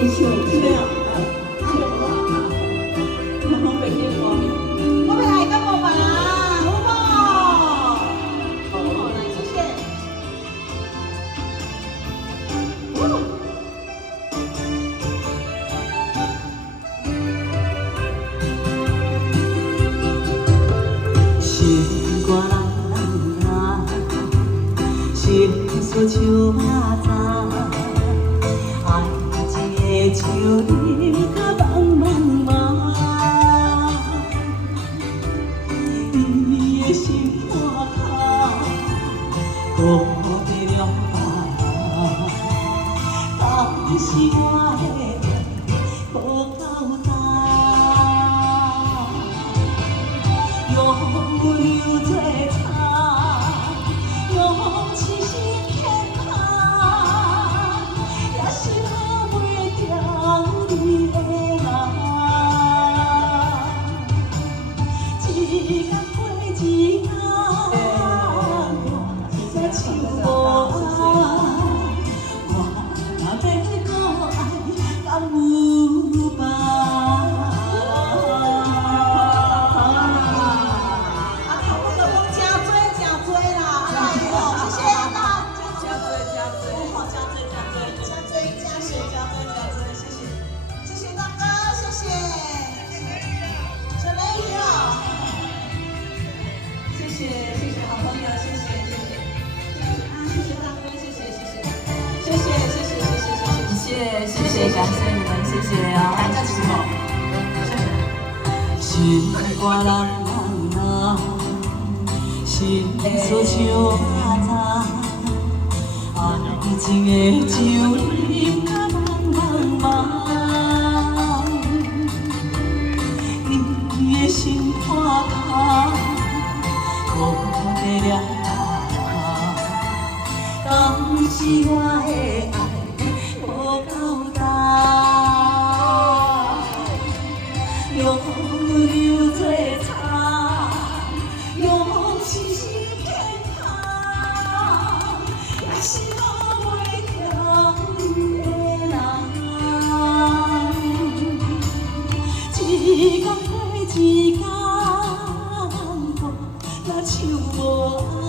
你唱这样，唱我，我袂记我名，我要来跟我吧，有无？好，来谢谢。心肝人啊，心事像马扎。 爱情的树林甲茫茫茫，伊的心肝脚，顾得了我，但是我的爱无够重，用流做茶，用痴心牵挂，也是好袂掉你的人，一天过一天，我唱无完，我若要搁爱，敢有伴？啊，头发都讲真多真多啦，哎呦，谢谢啊，真多真多，好，真多真多真多加水加多加多，谢谢，谢谢大哥，谢谢，小雷雨哦，谢谢谢谢好朋友，谢谢谢谢，啊，谢谢大哥，谢谢谢谢，谢谢谢谢谢谢谢谢谢谢，感谢你们，谢谢啊，大家辛苦，心肝人啊，心事像马扎。 爱情的树林甲茫茫茫，伊的心肝脚，顾得了我，但是我的爱无够重，用流做茶，用痴心牵挂，也是我。 一天过一天，我若唱无完。